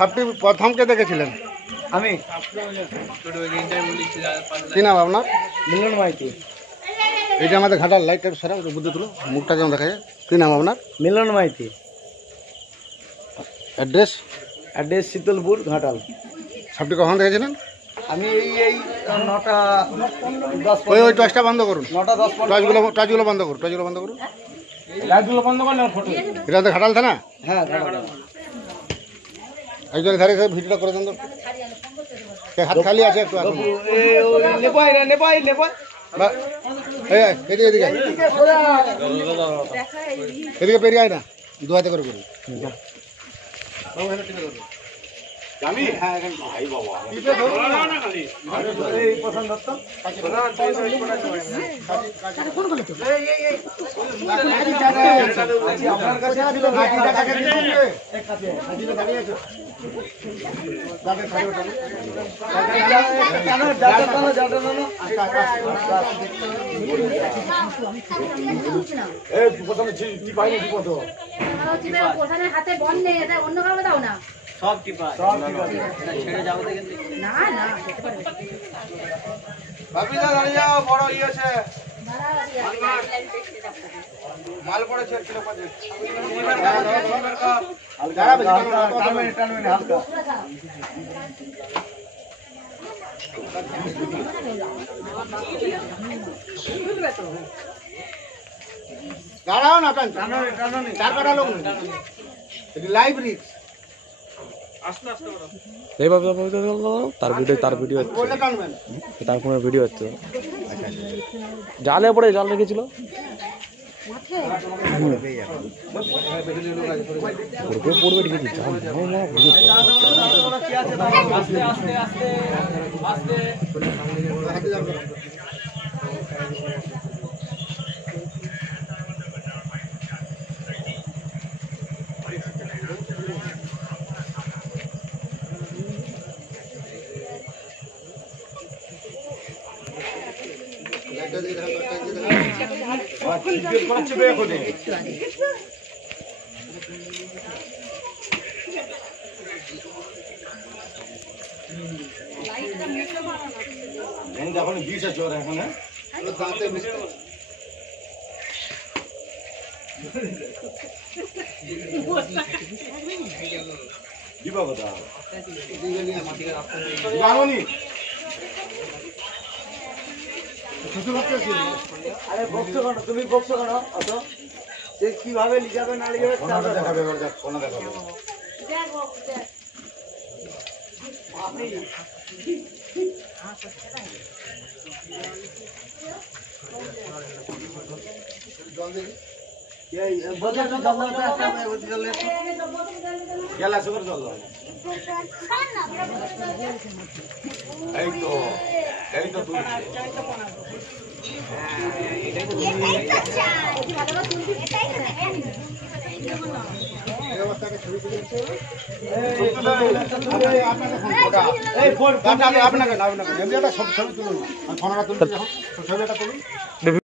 সাপটি প্রথম কে দেখেছিলেন? আমি। কি নাম আপনার? মিলন মাইতি। এটা আমাদের ঘাটাল লাইট সারা বুদ্ধি তুলো, মুখটা যেমন দেখা যায়। কি নাম আপনার? মিলন মাইতি। অ্যাড্রেস? অ্যাড্রেস শীতলপুর, ঘাটাল। সাপটি কখন দেখেছিলেন? আমি এই 9টা 10 ওই টর্চটা বন্ধ করুন, 9টা 10 টর্চগুলো বন্ধ করুন, টর্চগুলো বন্ধ করুন। লাইটগুলো বন্ধ করলে ফটো। এটা তো ঘাটাল থানা? হ্যাঁ, ঘাটাল। একজন ধারে ভিডিওটা করে দেন তো। হাত খালি আছে একটু আসুন। এদিকে এদিকে এদিকে পেরিয়ে আয় না, দু হাতে করে করুন। আমি? হ্যাঁ, ভাই বাবা। এই পছন্দ তো? আপনার কাছে আছে? হাতে বল নেই, এটা অন্য কাউকে দাও না। সব টিপা ছেড়ে যাবো না না যেতে পারবে। ভাবিদা দাঁড়িয়ে যাও, বড় ই আছে, মাল পড়েছে কিলো 5। দাঁড়াও না, চার কাটা লোক লাইভ রিক্স। তার ভিডিও হচ্ছে, বললে টানবেন। তার কোনো ভিডিও হচ্ছে। জালে পড়ে জাল রেখেছিল, পড়বে ঠিক আছে। এখন 20 আছে ওর এখন। দাঁতে মিশতে দিবা কথা আরে বক্স কেন তুমি, বক্স কেন অত সে কিভাবে লিখাবে না লিখাবে দেখাবে, কোন দেখাবে আপনি এই বদল তো দাও না, একটা বদল লে গেলা সুপার জল দাও। এই তো তুই আপনাকে ছবি তুলুন, ছবিটা তুলুন।